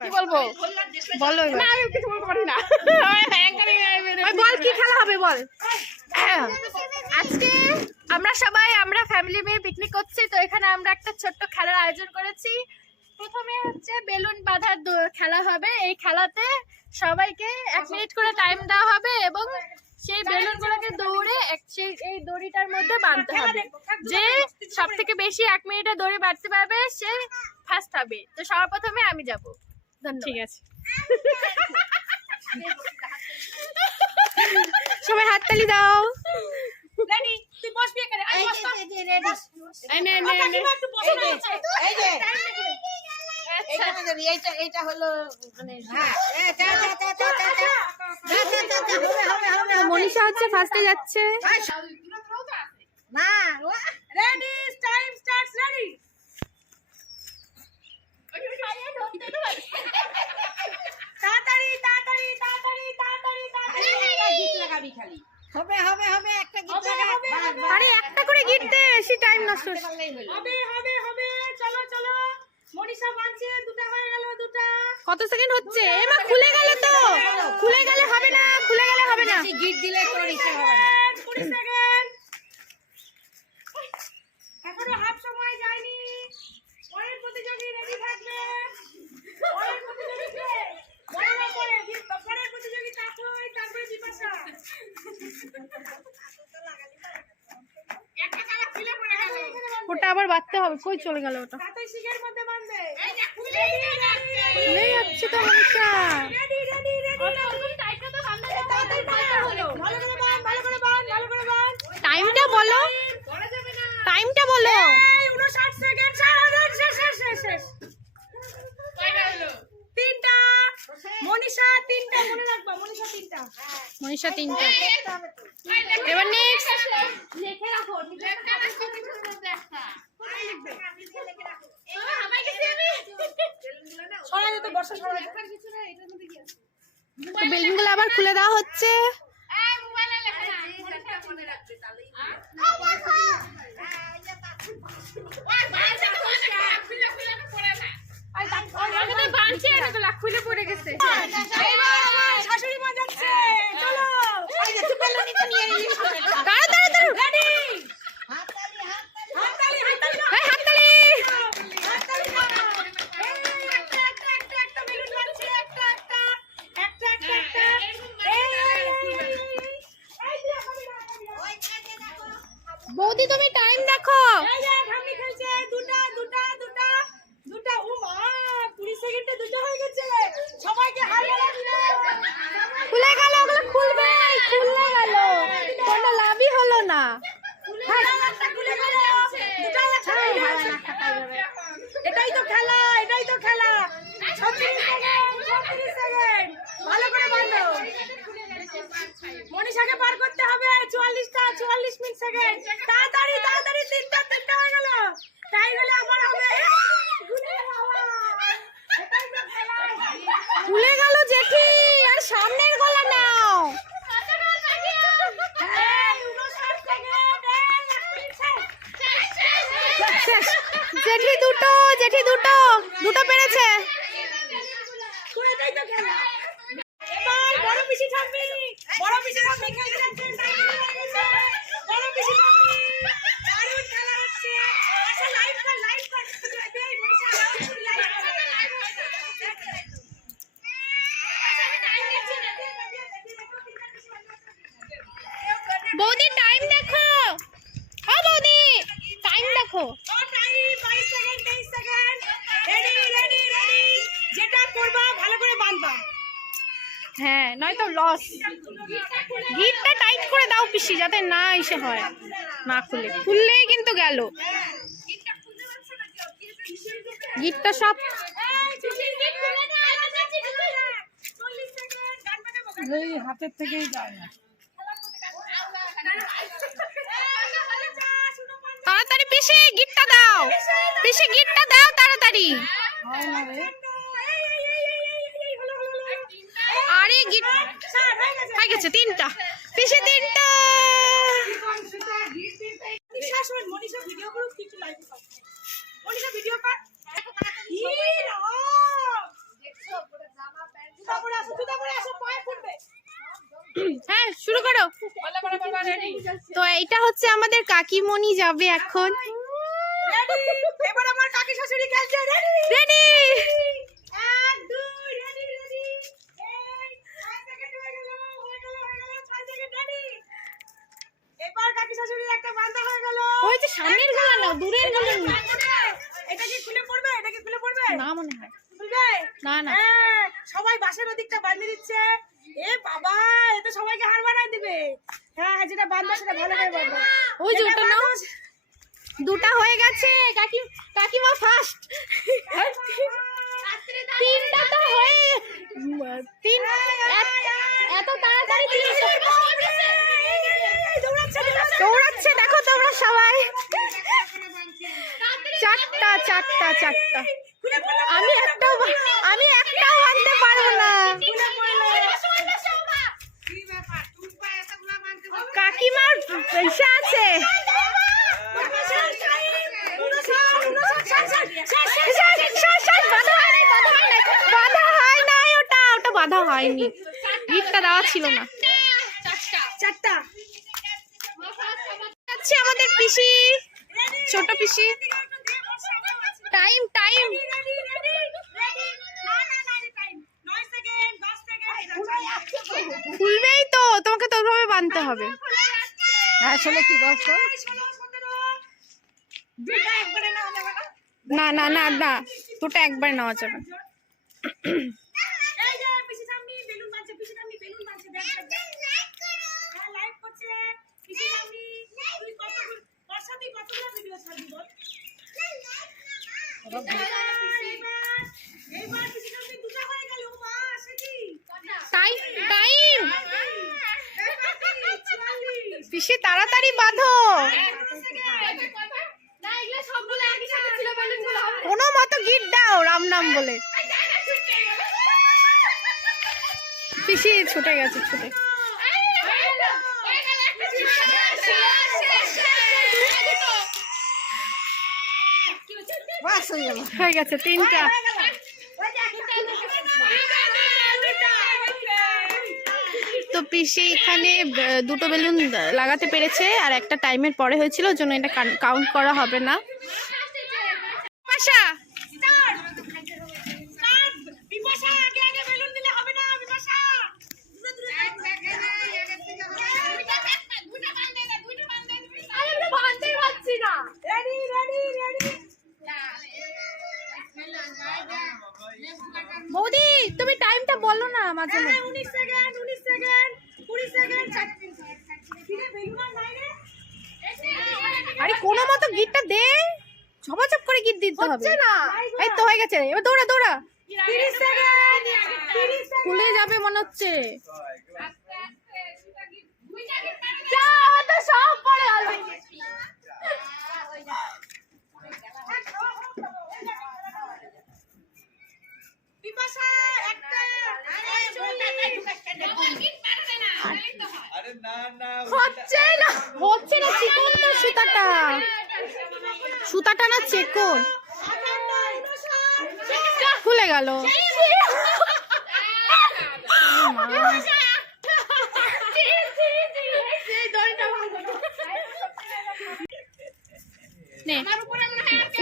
কি বলবো বলো না, আমি কিছু বলতে পারি না। বল কি খেলা হবে বল। আজকে আমরা ফ্যামিলি নিয়ে পিকনিক করছি, তো এখানে আমরা একটা ছোট্ট খেলার আয়োজন করেছি। প্রথমে হচ্ছে বেলুন বাঁধার খেলা হবে। এই খেলাতে সবাইকে 1 মিনিট করে টাইম দেওয়া হবে এবং সেই বেলুনগুলোকে দৌড়ে এই দড়িটার মধ্যে বাঁধতে হবে। যে সব থেকে বেশি 1 মিনিটে দড়ি বাঁধতে পারবে সে ফার্স্ট হবে। তো সবার প্রথমে আমি যাব। ধন্যবাদ। ঠিক আছে, সবাই হাততালি দাও। রেডি, তুই বসবি এখানে। আমি বসবো। রেডি। এই নে একটু বসে না। এই যে এইটা হলো মানে হ্যাঁ মনীষা হচ্ছে ফার্স্টে যাচ্ছে না। Ready, time starts. রেডি। তাড়াতাড়ি তাড়াতাড়ি তাড়াতাড়ি তাড়াতাড়ি তাড়াতাড়ি গিট লাগাবি খালি। হবে হবে হবে, একটা গিট লাগা। আরে একটা করে গিট দে, বেশি টাইম নষ্ট হবে হবে হবে। চলো চলো, মনীষা বাঁধছে। দুটো হয়ে গেল, দুটো। কত সেকেন্ড হচ্ছে? এমা খুলে গেল তো। খুলে গেলে হবে না, খুলে গেলে হবে না। গিট দিলে তোর ইচ্ছে হবে না। 20 সেকেন্ড। এখনো হাফ সময় যায়নি। পরের প্রতিযোগী রেডি থাকবে। পরের প্রতিযোগী কে? পরের প্রতিযোগী তাকই, তারপরে বিপাশা। একটা কালা খুলে পড়ে গেল। ওটা আবার বাঁধতে হবে। কই চলে গেল ওটা? তাতেই শিখের মধ্যে বাঁধবে। এই যে খুলে যাচ্ছে। খুলে যাচ্ছে তো মনীষা। Ready ready ready. ওরকম টাইটটা তো বাঁধা যায়। তাতেই টাকা হলো। ভালো করে বাঁধ, ভালো করে বাঁধ, ভালো করে বাঁধ। টাইমটা বলো। বলা যাবে না। টাইমটা বলো। এই 59 সেকেন্ড। শেষ। কয়টা হলো? 3টা। মনীষা 3টা, মনে রাখবা। মনীষা 3টা। এবার নেক্সট লিখে রাখো। লিখে রাখো কিছু মধ্যে একটা। লিখবে। লিখে রাখো। আমায় গেছি আমি। ছড়া দিতে বর্ষা ছড়া লেখার কিছু না, এটার মধ্যে কি আছে? বেলুনগুলো আবার খুলে দেওয়া হচ্ছে। এই মোবাইলে লেখা না, মনীষা মনে রাখবে তাহলেই। খুলে পড়ে গেছে। শাশুড়ি মা যাচ্ছে। চলো বৌদি, তুমি টাইম দেখো। দুটা। ও মা, 20 সেকেন্ডে দুটো হয়ে গেছে। সবাইকে হাই বলা দিলে। খুলে গেল, ওগুলো খুলবে। খুলে গেল, কোনো লাভই হলো না। খুলে গেল। দুটো আছে। এটাই তো খেলা, এটাই তো খেলা। 36 সেকেন্ড। ভালো করে বাঁধো। মনীষাকে পার করতে হবে। 44 মিনিট সেকেন্ড। তাড়াতাড়ি তাড়াতাড়ি। 3টা হয়ে গেল। তাই হলে আমার হবে। খুলে গেল জেঠি। আর সামনের গলা নাও। জেঠি দুটো পেরেছে। এবার বড় পিসি থাকবি। বড় পিসি থাকবি। বড় পিসি থাকবি। দারুণ খেলা হচ্ছে। আচ্ছা লাইভ কর। এই মনীষা লাইভ কর। বৌদি টাইম দেখো। ও বৌদি টাইম দেখো। ও টাইম 22 সেকেন্ড 23 সেকেন্ড। রেডি। যেটা করবা ভালো করে বাঁধবা। হ্যাঁ, নয়তো লস। গিটটা টাইট করে দাও পিসি, যাতে না এসে হয়। না খুললেই কিন্তু গেল। গিটটা সব এই হাতের থেকেই যায় না। তাড়াতাড়ি পিসি গিটটা দাও। পিসি গিটটা দাও তাড়াতাড়ি। আরে গিট হয়ে গেছে। 3টা পিসি। 3টা। মনীষা ভিডিও করুক, কিছু লাইভ কর। মনীষা ভিডিও কর। হ্যাঁ শুরু করো। তো এইটা হচ্ছে আমাদের কাকিমণি যাবে এখন। এবার আমার কাকি শাশুড়ি খেলছে। রেডি। 1 2 ready ready. এই 5 সেকেন্ড হয়ে গেল 6 সেকেন্ড রেডি। এবার কাকি শাশুড়ির একটা বাঁধা হয়ে গেল। ওই যে সামনের গলা না, দূরের গলা না। এটা কি খুলে পড়বে? এটা কি খুলে পড়বে? না মনে হয়। খুলবে? না না। হ্যাঁ, সবাই বাঁশের ওদিকটা বাঁধে দিচ্ছে। এ বাবা, এ তো সবাইকে হার বানায় দিবে। হ্যাঁ, যেটা বাঁধবে সেটা ভালো করে বাঁধবে। ওই যে ওটা নাও। দুটা হয়ে গেছে। কাকিমা ফার্স্ট। তিনটা তো হয়ে তিন এত তাড়াতাড়ি দৌড়াচ্ছে দেখো তোমরা সবাই। চারটা আমি একটাও বাঁধতে পারবো না। কাকিমার পয়সা আছে। বাধা হয়নি, গিফটটা দেওয়া ছিল না। চারটা আমাদের পিসি, ছোট পিসি। টাইম খুলবেই তো, তোমাকে তো ওইভাবে বাঁধতে হবে। আসলে কি বলছো? না না না না, দুটো একবার নেওয়া যাবে। টাইম পিসি তাড়াতাড়ি বাঁধো। কোনো মতো গিট দাও রাম নাম বলে। পিসি ছুটে গেছে ছুটে। হয়ে গেছে তিনটা। তো পিসি এখানে দুটো বেলুন লাগাতে পেরেছে, আর একটা টাইমের পরে হয়েছিল, ওই জন্য এটা কাউন্ট করা হবে না। আশা বৌদি তুমি টাইমটা বলো না মাঝে মাঝে। 19 সেকেন্ড 20 সেকেন্ড। আরে কোনো মতো গিটটা দে, ঝপাঝপ করে গিট দিতে হবে। এই তো হয়ে গেছে, এবার দৌড়া 30 সেকেন্ড। খুলে যাবে মনে হচ্ছে। সব পড়ে গেল। হচ্ছে না চিকন তো সুতাটা না চিকন, খুলে গেল।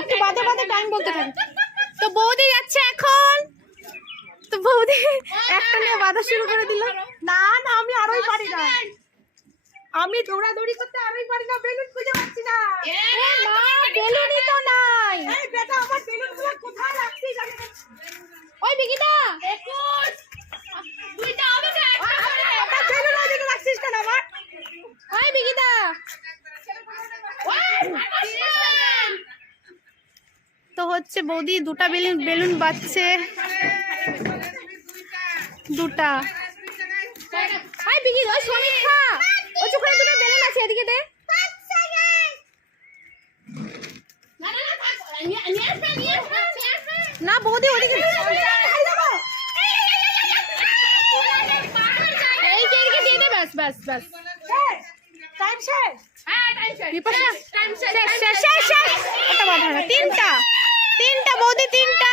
একটু বাদে টাইম বলতে থাকি। তো বৌদি যাচ্ছে এখন। তো বৌদি একটা নিয়ে বাধা শুরু করে দিল। না না, আমি আরোই পারি না। আমি দৌড়াদৌড়ি করতে আরোই পারি না, বেলুন খুঁজে পাচ্ছি না। বেলুনই তো নাই। এই বেটা, আমার বেলুনগুলো কোথায় রাখছি জানি না। ওই বিকিটা 21 দুইটা হবে না, একটা বেলুন ওদিকে রাখছিস কেন আমার? ওই বিকিটা তো হচ্ছে বৌদি দুটা বেলুন বাজছে। দুটা। হাই বিকি, ওই সমীক্ষা, ওই চোখে দুটো বেলুন আছে, এদিকে দে। না বৌদি ওদিকে এই যে এদিকে দিয়ে দে। ব্যাস টাইম শেষ। বিপাশা শেষ। ওটা বাঁধা না। তিনটা বৌদি তিনটা।